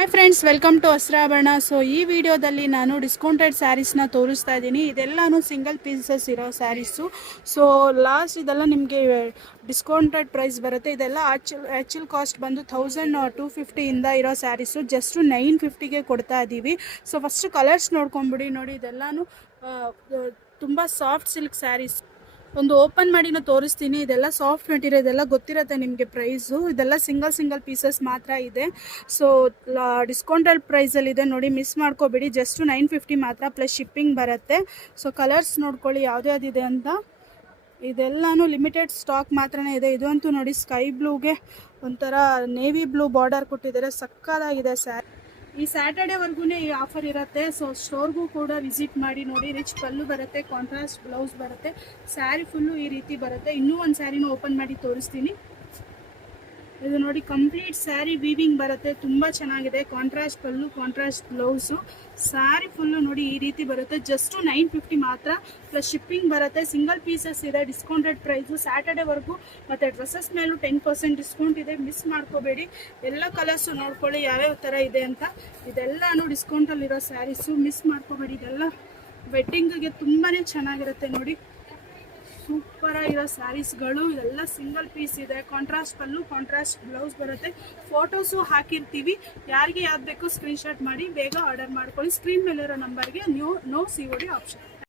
Hi friends, welcome to Vastrabharana. So ಈ ವಿಡಿಯೋದಲ್ಲಿ ನಾನು ಡಿಸ್ಕೌಂಟೆಡ್ ಸ್ಯಾರೀಸ್ನ ತೋರಿಸ್ತಾ ಇದ್ದೀನಿ. ಇದೆಲ್ಲನೂ ಸಿಂಗಲ್ ಪೀಸಸ್ ಇರೋ ಸ್ಯಾರೀಸು. ಸೊ ಲಾಸ್ಟ್ ಇದೆಲ್ಲ ನಿಮಗೆ ಡಿಸ್ಕೌಂಟೆಡ್ ಪ್ರೈಸ್ ಬರುತ್ತೆ. ಇದೆಲ್ಲ ಆ್ಯಕ್ಚುಲ್ ಕಾಸ್ಟ್ ಬಂದು 1250ಇಂದ ಇರೋ ಸ್ಯಾರೀಸು ಜಸ್ಟ್ 950ಗೆ ಕೊಡ್ತಾ ಇದ್ದೀವಿ. ಸೊ ಫಸ್ಟ್ ಕಲರ್ಸ್ ನೋಡ್ಕೊಂಬಿಡಿ. ನೋಡಿ, ಇದೆಲ್ಲನೂ ತುಂಬ ಸಾಫ್ಟ್ ಸಿಲ್ಕ್ ಸ್ಯಾರೀಸ್. ಒಂದು ಓಪನ್ ಮಾಡಿನೂ ತೋರಿಸ್ತೀನಿ. ಇದೆಲ್ಲ ಸಾಫ್ಟ್ ಮೆಟೀರಿಯಲ್, ಇದೆಲ್ಲ ಗೊತ್ತಿರುತ್ತೆ ನಿಮಗೆ ಪ್ರೈಸು. ಇದೆಲ್ಲ ಸಿಂಗಲ್ ಪೀಸಸ್ ಮಾತ್ರ ಇದೆ. ಸೊ ಡಿಸ್ಕೌಂಟೆಡ್ ಪ್ರೈಸಲ್ಲಿದೆ ನೋಡಿ, ಮಿಸ್ ಮಾಡ್ಕೋಬೇಡಿ. ಜಸ್ಟ್ 950 ಮಾತ್ರ, ಪ್ಲಸ್ ಶಿಪ್ಪಿಂಗ್ ಬರುತ್ತೆ. ಸೊ ಕಲರ್ಸ್ ನೋಡ್ಕೊಳ್ಳಿ ಯಾವುದ್ಯಾವುದಿದೆ ಅಂತ. ಇದೆಲ್ಲನೂ ಲಿಮಿಟೆಡ್ ಸ್ಟಾಕ್ ಮಾತ್ರನೇ ಇದೆ. ಇದಂತೂ ನೋಡಿ, ಸ್ಕೈ ಬ್ಲೂಗೆ ಒಂಥರ ನೇವಿ ಬ್ಲೂ ಬಾರ್ಡರ್ ಕೊಟ್ಟಿದ್ದಾರೆ, ಸಕ್ಕತ್ತಾಗಿದೆ ಸ್ಯಾರಿ. ಈ ಸ್ಯಾಟರ್ಡೇವರೆಗೂ ಈ ಆಫರ್ ಇರುತ್ತೆ. ಸೊ ಸ್ಟೋರ್ಗೂ ಕೂಡ ವಿಸಿಟ್ ಮಾಡಿ ನೋಡಿ. ರಿಚ್ ಪಲ್ಲು ಬರುತ್ತೆ, ಕಾಂಟ್ರಾಸ್ಟ್ ಬ್ಲೌಸ್ ಬರುತ್ತೆ, ಸ್ಯಾರಿ ಫುಲ್ಲು ಈ ರೀತಿ ಬರುತ್ತೆ. ಇನ್ನೂ ಒಂದು ಸ್ಯಾರಿನೂ ಓಪನ್ ಮಾಡಿ ತೋರಿಸ್ತೀನಿ. ಇದು ನೋಡಿ, ಕಂಪ್ಲೀಟ್ ಸ್ಯಾರಿ ವೀವಿಂಗ್ ಬರುತ್ತೆ, ತುಂಬ ಚೆನ್ನಾಗಿದೆ. ಕಾಂಟ್ರಾಸ್ಟ್ ಪಲ್ಲು, ಕಾಂಟ್ರಾಸ್ಟ್ ಬ್ಲೌಸು, ಸ್ಯಾರಿ ಫುಲ್ಲು ನೋಡಿ ಈ ರೀತಿ ಬರುತ್ತೆ. ಜಸ್ಟ್ 950 ಮಾತ್ರ, ಪ್ಲಸ್ ಶಿಪ್ಪಿಂಗ್ ಬರುತ್ತೆ. ಸಿಂಗಲ್ ಪೀಸಸ್ ಇದೆ, ಡಿಸ್ಕೌಂಟೆಡ್ ಪ್ರೈಸು ಸ್ಯಾಟರ್ಡೇವರೆಗೂ. ಮತ್ತು ಡ್ರೆಸ್ಸಸ್ ಮೇಲೂ 10% ಡಿಸ್ಕೌಂಟ್ ಇದೆ, ಮಿಸ್ ಮಾಡ್ಕೋಬೇಡಿ. ಎಲ್ಲ ಕಲರ್ಸು ನೋಡ್ಕೊಳ್ಳಿ ಯಾವ್ಯಾವ ಥರ ಇದೆ ಅಂತ. ಇದೆಲ್ಲನೂ ಡಿಸ್ಕೌಂಟಲ್ಲಿರೋ ಸ್ಯಾರೀಸು, ಮಿಸ್ ಮಾಡ್ಕೋಬೇಡಿ. ಇದೆಲ್ಲ ವೆಡ್ಡಿಂಗಿಗೆ ತುಂಬಾ ಚೆನ್ನಾಗಿರುತ್ತೆ ನೋಡಿ. ಸೂಪರ್ ಆಗಿರೋ ಸ್ಯಾರೀಸ್ಗಳು. ಇದೆಲ್ಲ ಸಿಂಗಲ್ ಪೀಸ್ ಇದೆ. ಕಾಂಟ್ರಾಸ್ಟ್ ಪಲ್ಲು, ಕಾಂಟ್ರಾಸ್ಟ್ ಬ್ಲೌಸ್ ಬರುತ್ತೆ. ಫೋಟೋಸು ಹಾಕಿರ್ತೀವಿ. ಯಾರಿಗೆ ಯಾವ್ದು ಬೇಕೋ ಸ್ಕ್ರೀನ್ಶಾಟ್ ಮಾಡಿ ಬೇಗ ಆರ್ಡರ್ ಮಾಡ್ಕೊಳ್ಳಿ. ಸ್ಕ್ರೀನ್ ಮೇಲಿರೋ ನಂಬರ್ಗೆ ನೋ COD ಆಪ್ಷನ್.